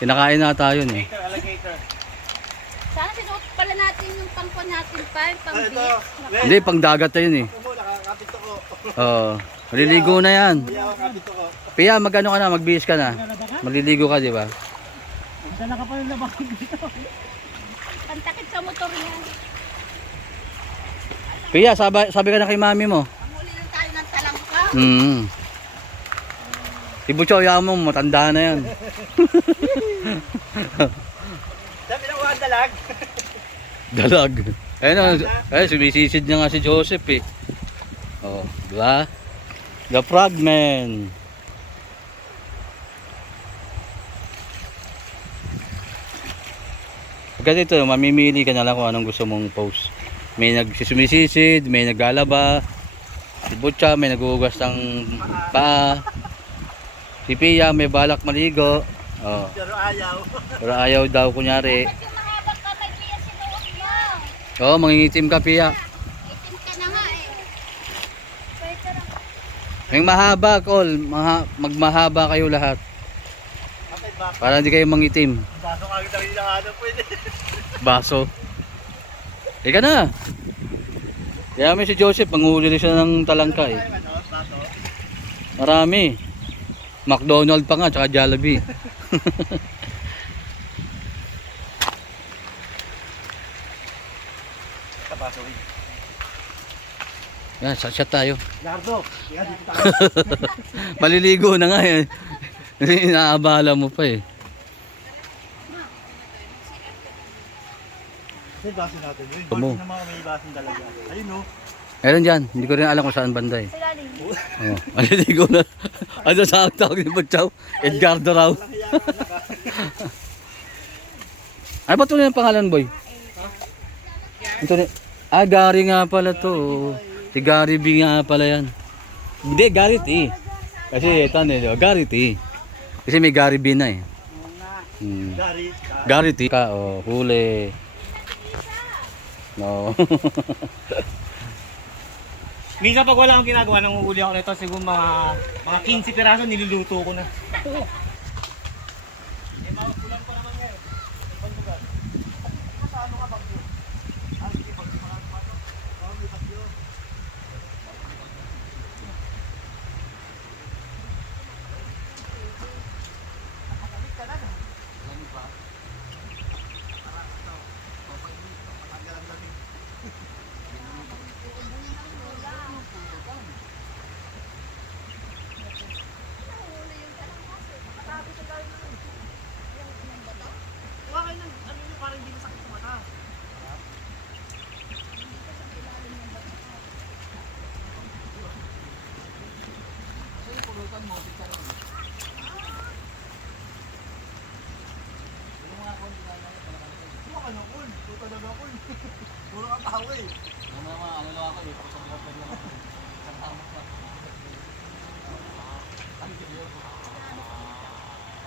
Kinakain na tayo eh. Alligator. Sana sinuot pala natin yung pangkon natin pa, yung pang-beach. Hindi, pang dagat na yun eh. Nakakapito ko. Oo. Maliligo na yan. Kaya ako kapito ko. Pia, magano ka na? Magbihis ka na. Maliligo ka, di ba? Dala ka pa yung labahin dito. Pantakit sa motor niya. Pia, sabi ka na kay mami mo. Panguli lang tayo ng talangka. Si Butchow, yaman mo, matanda na yan. Sabi na ang dalag. Dalag. Ayun, sumisisid niya nga si Joseph eh. Oh, di ba? The Frogman. Kasi ito, mamimili ka na lang kung anong gusto mong post. May nagsusumisid, may naglalaba. Si Butcha, may naguhugas ng paa. Si Pia, may balak maligo. Oh. Pero ayaw. Pero ayaw daw, kunyari. Ba't yung mahabang kamay Pia sinuot mo? Oo, mangingitim ka, Pia. Itim ka na nga eh. Pwede lang. May mahaba, Col. Magmahaba kayo lahat. Okay, baso. Para hindi kayo mangitim. Baso ka agad ang hinahanap pwede. Baso. Ika na. Kaya may si Joseph, manghuli rin siya ng talangka eh. Baso. Marami. McDonald's pa nga, tsaka Jollibee. Kabaso. Yan, shot tayo. Nardo. Kaya dito tayo. Maliligo na nga eh. Inaabala mo pa eh. May baso natin yun. Tamo. Baso na mga may basong dalaga. Ayun o. Meron dyan, hindi ko rin alam kung saan banda eh. Silalim. Oh, maliligo na. Ano sa tawag ni Butchaw? Edgardo raw. Ano ba tunay ang pangalan, boy? Gary nga pala to. Si Gary B nga pala yan. Hindi, Gary T. Kasi ito ano, Gary T. Kasi may Gary B na eh. Gary. Gary T. Huli. No. Minsan pag wala akong ginagawa, nanguhuli ako nito. Siguro mga 15 piraso niluluto ko na.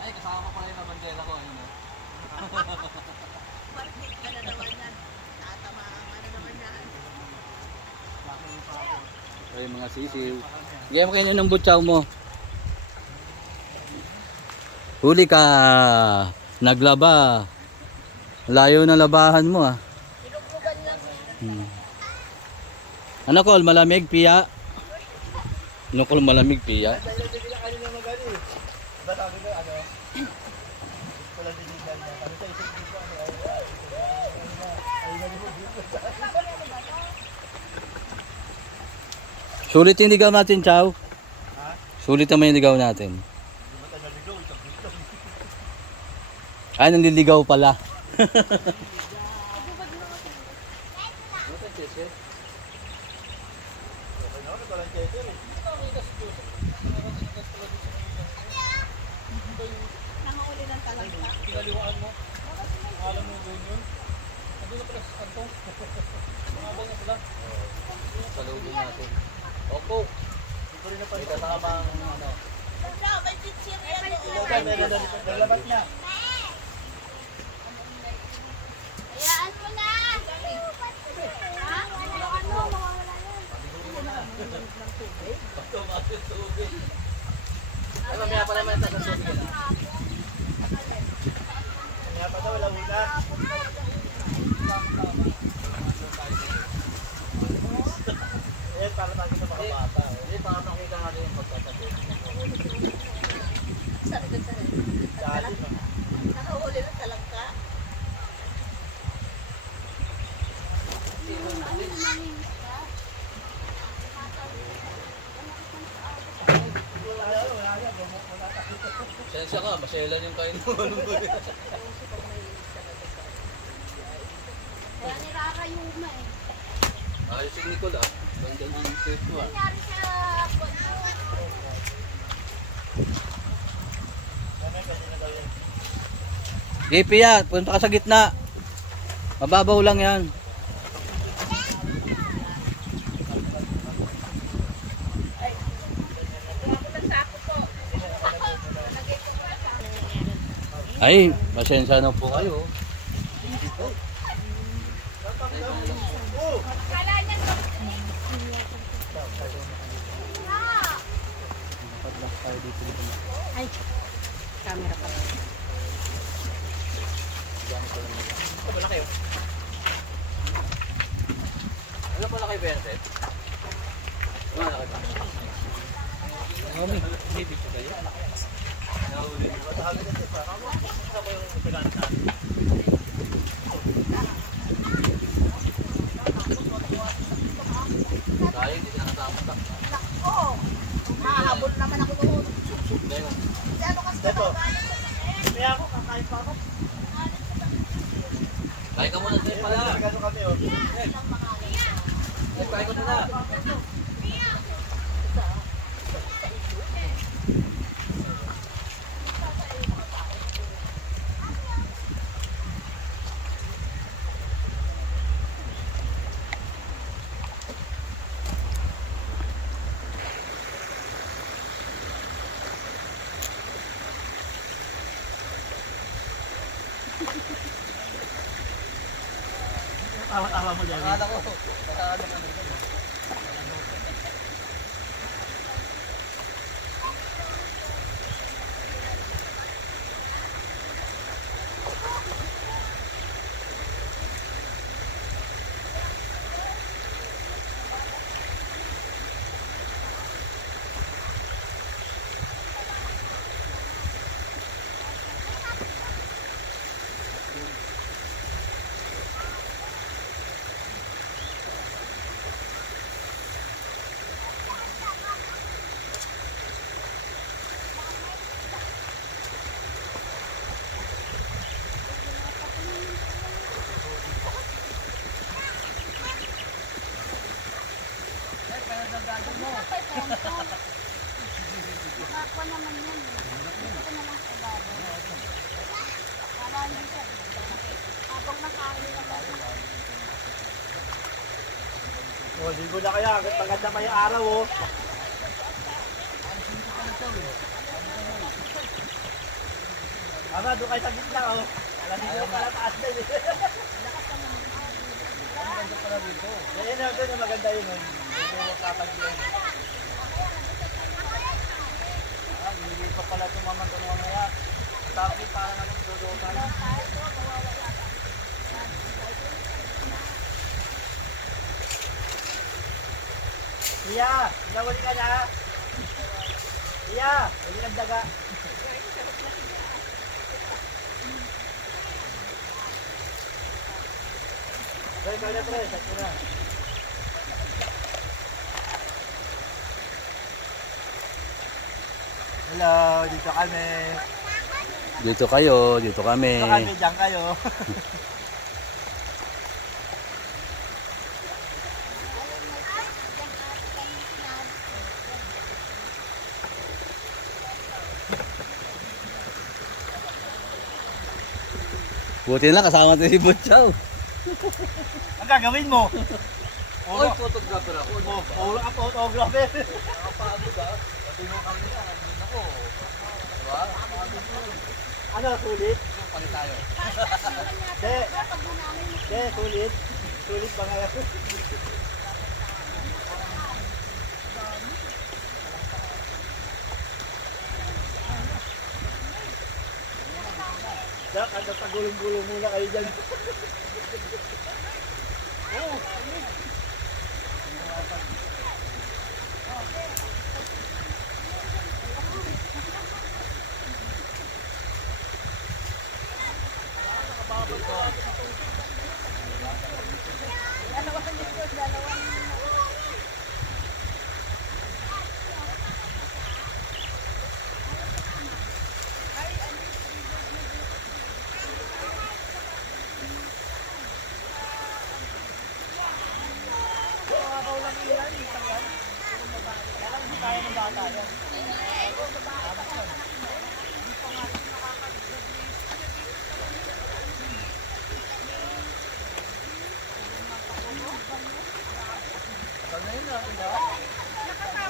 Ay, kasama pala yung nabandela ko. Ayun o. Markit ka na naman yan. Tatamaan ka na naman yan. Ay, mga sisiw. Bigyan mo kayo ng Butchaw mo. Huli ka. Naglaba. Layo na labahan mo ah. Pinuglugan lang yan. Ano Col, malamig, Pia? Ano Col, malamig, Pia? Sulit yung ligaw natin, Chow. Sulit naman yung ligaw natin. Ay, nanliligaw pala. Nangahuli ng talangka. Pinaliwaan mo. Alam mo doon yun. Nandun na pala sa kantong. Nakabay na pala. Salubin natin. Opo. Ito rin na pala. May kasamang ano. Wala, may chichir yan doon. Nalabat na. Hayaan mo na. Ha? Ano? Mawawala yan. Ay, mamaya pa naman sa tubig. Eh, para tayo sa mga bata. Eh, para makita natin yung pagtatabi. Dali, no? Nakahuli ng talangka. Sensya ka, masyalan yung kain mo. Kaya nirarayuma eh. Ayos si Nicole ah. Ganda ng set mo ah. Nangyari sa JP ya, punta ka sa gitna. Mababaw lang yan. Ay, pasensya na po kayo. kala niya to. Ay, camera pa. Ano pala kay Vincent? Wala na kayo. Mami, hindi ko kayo. Dahil hindi nakasama ka. Oo. Mahabol naman ako doon. Hindi ano kasi Ito. Kaya ako, kakain pa ako. Kaya ka muna, Steph pala. Gano'n kami, oh. Steph, kaya ka muna. Tawa-tawa mo dyan. Akala ko, nakakala ka na. Nakakwa naman yan eh. Dito ko na lang sa babaw. Para hindi siya. Habang nakain na ba? Oh, ligo na kaya. Agad maganda pa yung araw, oh. Ama, doon kayo sa gitna, oh. Alam dito na pala taas na, eh. Maganda pala dito. Yan, yun, maganda yun, oh. Medyo makapag-yun. Hindi pa pala tumamang ko mamaya. Sabi, parang anong dodoka lang. Iya, nawali ka na. Iya, wali ang daga. Pre, kaya pre, sakto na. Hello, dito kami. Dito kayo, dito kami. Dito kami, dyan kayo. Buti na kasama natin si Butchaw. Ang gagawin mo? Oy, photographer ako. Puro ka photographer. Nakapagod ah. Sabi mo kami na, nandun ako. Diba? Ano, sulit? Palit tayo. De, sulit. Sulit ba ngayon? Kada pagulong-gulong muna kayo dyan. Oo,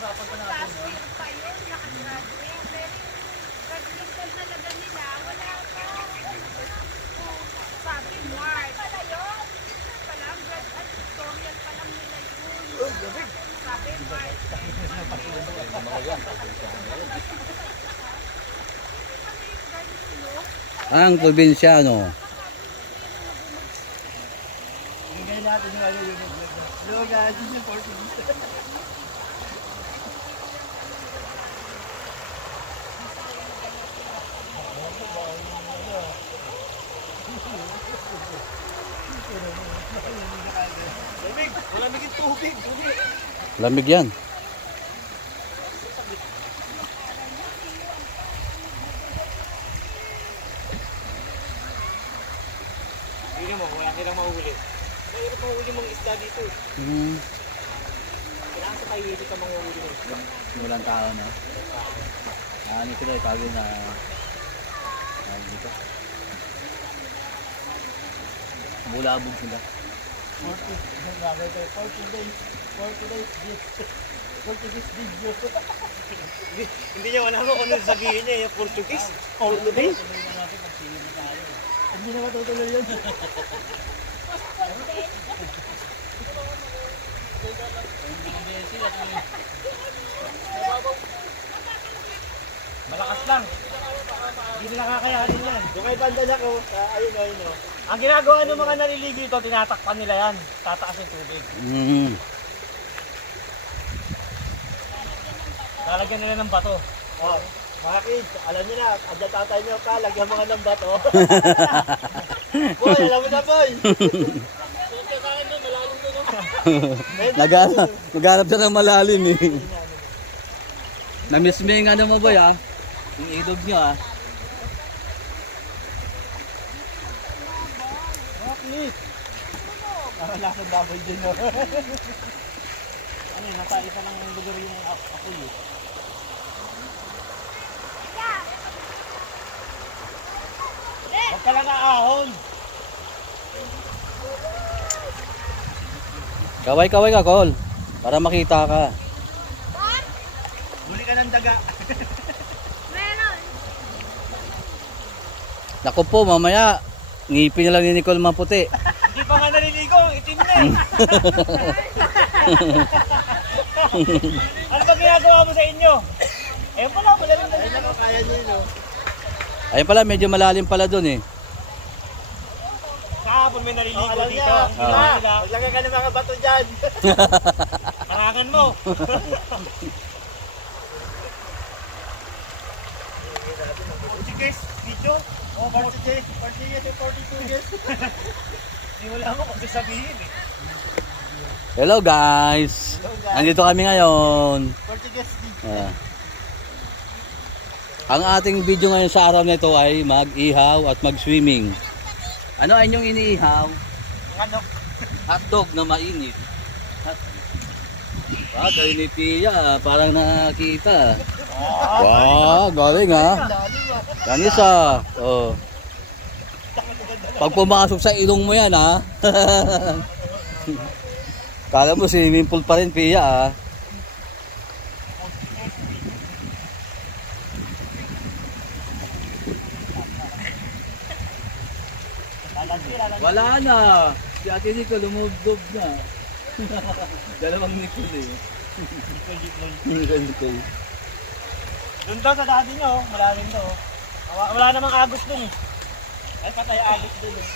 Nakatapos ng last week pa yun, nakagraduate. Pero graduation talaga nila, wala pa. Sabi March. Pala yun? Pa lang, tutorial pa lang nila yun. Sabi March. Ang probinsyano. Bigay natin yung ano yung hello guys, this is Portuguese. Lamig! Malamig yung tubig! Lamig yan. Hindi mo, wala silang mahuli. Mahirap mahuli mong isda dito. Hmm. Kailangan sa kayo ka mahuli ng isda. Walang tao na. Ano sila tawagin na dito. Bulabog sila. Hindi niya wala mo kung ano sabihin niya, yung Portuguese. Portuguese? Hindi na matutuloy yun. Malakas lang. Hindi na nakakayanin yan. Yung kay banda niya ko, ayun. Ang ginagawa ng mga naliligo ito, tinatakpan nila yan. Tataas yung tubig. Mm. Lalagyan nila ng bato. Oh, mga kids, alam niyo na, adyan tatay niyo ka, lagyan mga ng bato. Boy, alam mo na, boy. Naghanap siya ng malalim eh. Namiss mo yung ano mo boy ah. Yung idog nyo ah. Bakit? Parang lasang baboy din, no? Ano yun, nasa isa ng lugar yung apoy eh. Huwag ka lang aahon. Kaway-kaway ka, Col. Para makita ka. Huli ka ng daga. Meron. Naku po, mamaya. Ngipin na lang ni Nicole maputi. Hindi pa nga naliligo, itim na eh. Ano ba ginagawa mo sa inyo? Eh pala, malalim na dito. Kaya nyo yun, oh. Ayun pala, medyo malalim pala dun eh. Kahapon may naliligo dito. Maglagay ka ng mga bato dyan. Harangan mo. Portuguese, video. Oh, Portuguese, 42 years. Hindi mo lang ako kung sasabihin eh. Hello guys. Nandito kami ngayon. Portuguese video. Ang ating video ngayon sa araw na ito ay mag-ihaw at mag-swimming. Ano ay inyong iniihaw? Ano? Hotdog na mainit. Dahil ni Pia, parang nakakita. Wow, galing ha. Yan isa. Oh. Pag pumasok sa ilong mo yan ha. Kala mo swimming pool pa rin Pia ha. Wala na. Si Ate Nico lumubdob na. Dalawang Nicole eh. Nicole. Doon daw sa dati nyo, malalim daw. Wala namang agos dun eh. Ay, patay agos dun eh.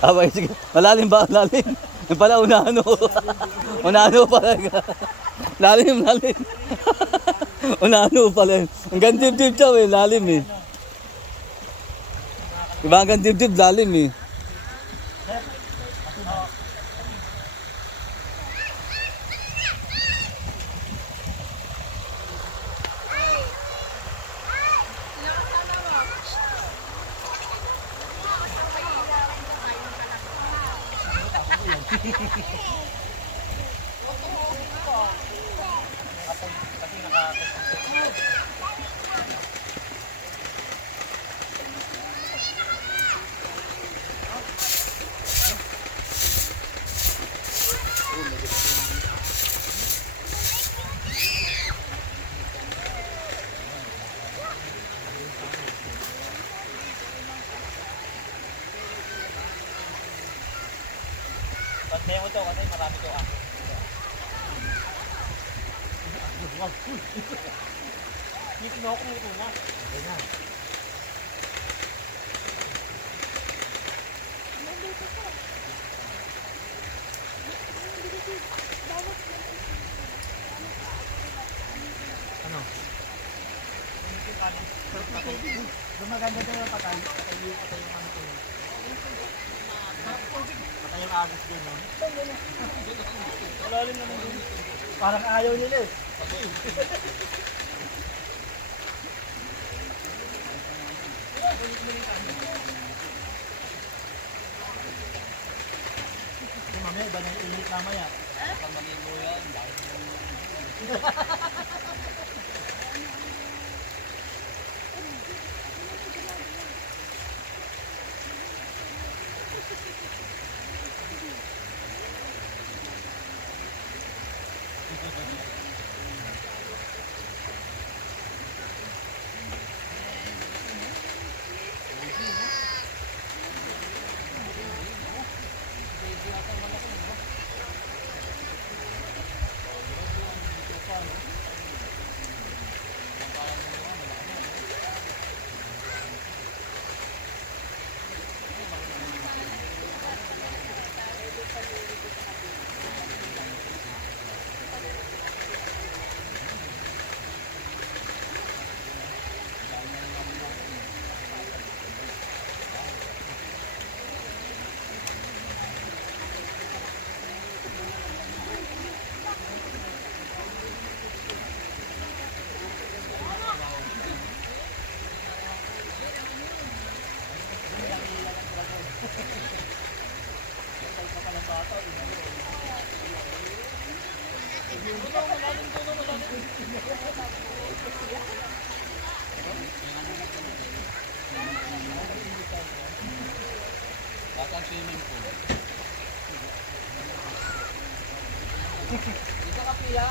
Abay, sige. Malalim ba? Malalim. Yung pala, unano. Unano pala. Lalim, lalim. Unano pala. Hanggang dibdib siya eh, lalim eh. Diba hanggang dibdib, lalim eh. Bantayan mo to kasi marami to ah. Hindi ko ito na. Ayan. Ano? Gumaganda tayo yung patay. Patay yung ano ko yun. Patay yung agos dun, no? Malalim naman dun. Parang ayaw nila eh. Mamaya, iba na yung init mamaya. Pag maligo yan, dahil Batang swimming pool. Dito ka pila.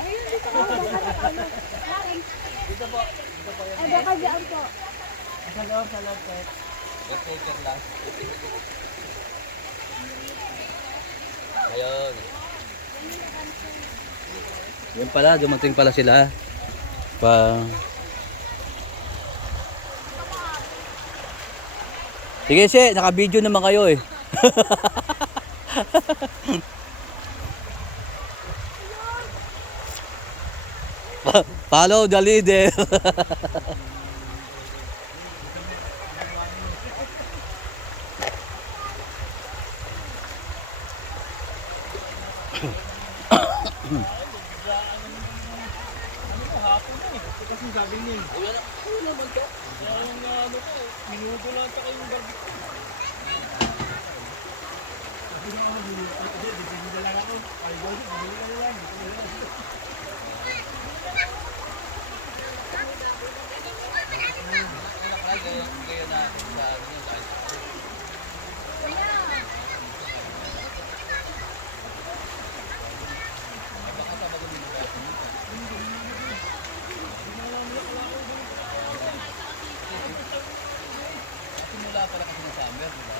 Ayun, dito ka po. Dito po. Ay, baka dyan po. Sa loob, sa loob, Ted. Caretaker lang. Ayun. Yun pala, dumating pala sila. Sige, naka-video naman kayo eh. Follow the leader. Kasi sabi niya eh. Wala naman to. Kaya yung ano ko, minudo lang sa kayong barbecue. Simula pala kasi ng summer, di ba?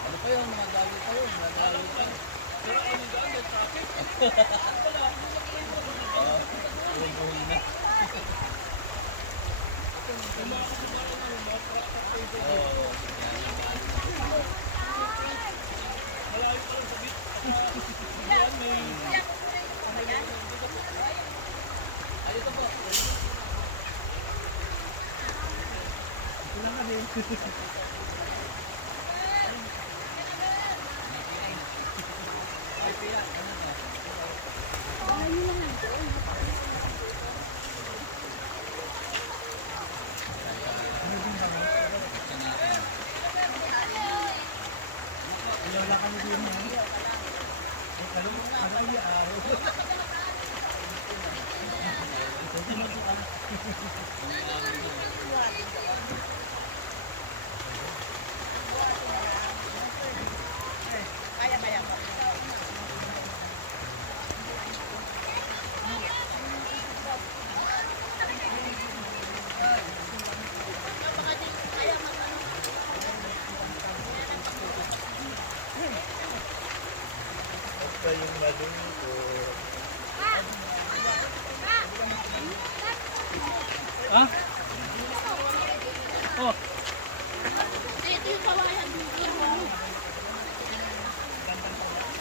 Ano pa yun? Mga dalo pa yun. Mga dalo pa. Pero ano daan? May traffic? Buhay na. Yung malungko. Ha? Oh. Ito yung kawayan dito.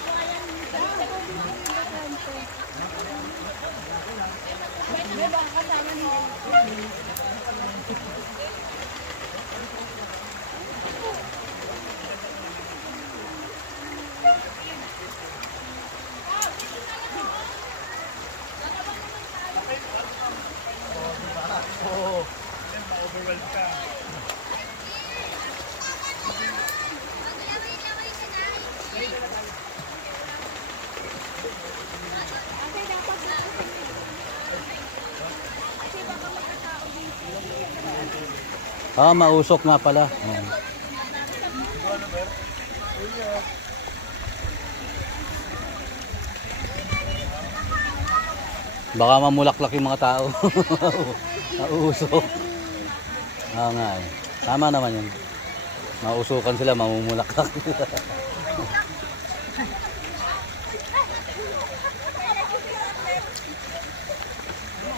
Kawayan dito. May baka kasama nila. Oo. Ma-overwhelm ka. Kasi dapat kasi baka magkatao dito. Ah, mausok nga pala. Oo. Baka mamulaklak yung mga tao. Nauusok. Ah nga eh. Tama naman yun. Mausukan sila, mamumulaklak.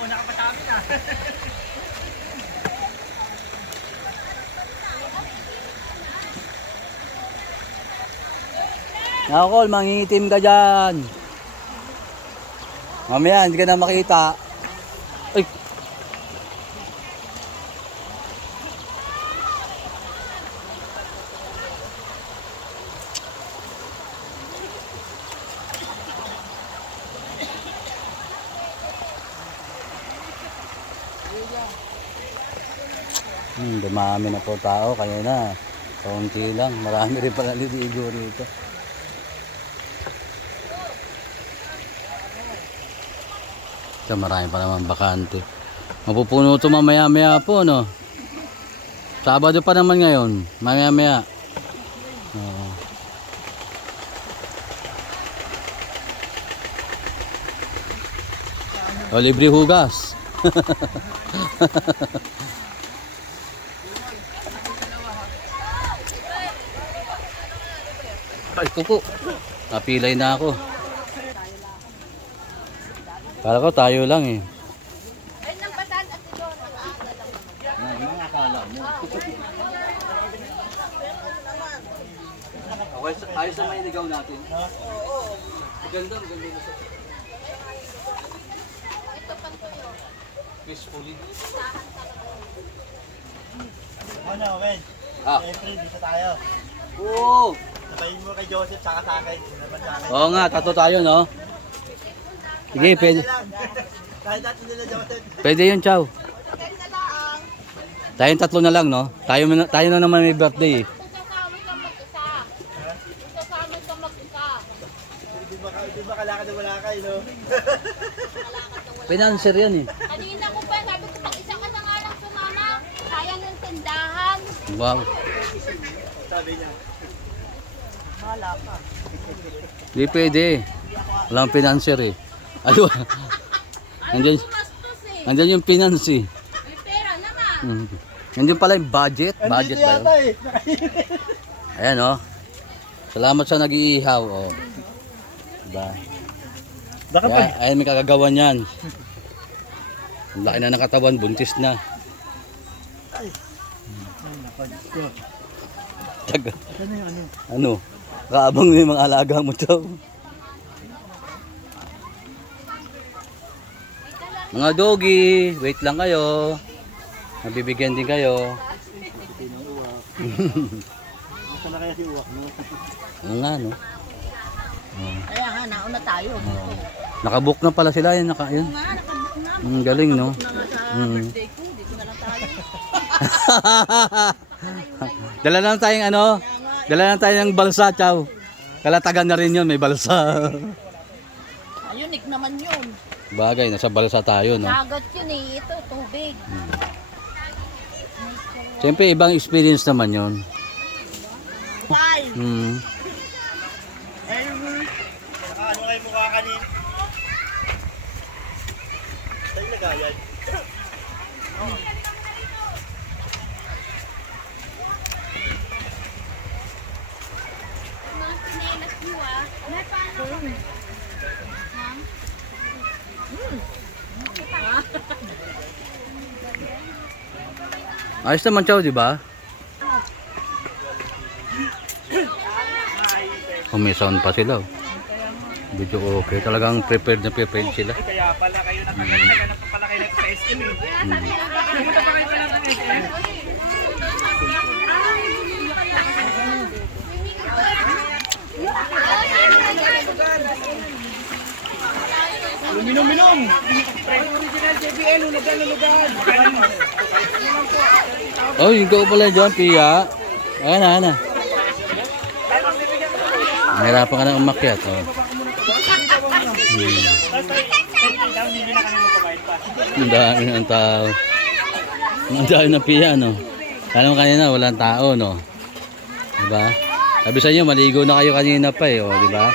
Una ka pa sa amin ah. Nakakol, mangingitim ka dyan. Mamaya, hindi ka na makita. Ay! Dumami na po tao, kaya na. Kaunti lang, marami rin pala liligo rito. Ito, marami pa naman bakante. Mapupuno ito mamaya-maya po, no? Sabado pa naman ngayon, mamaya-maya. Oo. O, libre hugas. Ay, kuko. Napilay na ako. Kala ko tayo lang eh. Ay, nang bataan at ito, Mga akala mo. Ayos na may ligaw natin. Oo. Maganda mo sa ito pang tuyo. peacefully. Ano, men? Ah. April, dito tayo. Oo. Sabayin mo kay Joseph saka sa akin. Hindi naman sa akin. Oo nga, tatlo tayo, no? Sige, pwede. Kahit natin nila Joseph. Pwede yun, Chow. Tayong tatlo na lang, no? Tayo na naman may birthday eh. Kung sasawin kang mag-isa. Financer yan eh. Kanina ko pa, sabi ko, pag-isa ka na nga lang sumama. Sayang ng tindahan. Wow. Sabi niya. Di pwede. Walang financer eh. Ayun. Nandyan, Gumastos eh. nandyan yung finance eh. May pera naman. Nandyan pala yung budget. Budget Andito ba yata yun? eh. Ayan oh. Salamat sa nag-iihaw oh. Diba? Baka pag... Ayan, ayan may kagagawan yan. Ang laki na ng katawan, buntis na. Taga. Ano yung ano? Ano? Kaabang mo yung mga alaga mo daw. Mga doggy, wait lang kayo. Nabibigyan din kayo. Basta na kaya si Uwak, no? Oo nga, no? Kaya nga, nauna tayo. Nakabook na pala sila. Yan, yun. Nga, nakabook na. Galing, no? Na nga sa Mm. birthday ko, dito na lang tayo. Dala lang tayong ano? Dala lang tayong balsa, chow. Kalatagan na rin yun, may balsa. Unique naman yun. Bagay, nasa balsa tayo, no? Dagat yun eh. Ito, tubig. Siyempre, ibang experience naman yun. Why? Hmm. Ano kayo mukha kanin? Saan nagayan? Mga sinelas mo ah. May paano? Ayos naman, chow, di ba? Oh, may sound pa sila. Oh. Video okay. Talagang prepared na prepared sila. Kaya pala kayo natagal-tagal na pala kayo sa SM eh. Pumunta pa kayo pala ng SM? Minom-minom! Original JBL, ulugan-ulugan! Oh, yung ko pala dyan, Pia. Ayan na, ayan na. Nahirapan ka na umakyat. Oh. Ang dami ng tao. Ang dami ng Pia, no? Alam mo kanina, walang tao, no? Diba? Sabi sa inyo, maligo na kayo kanina pa, eh. Oh, diba?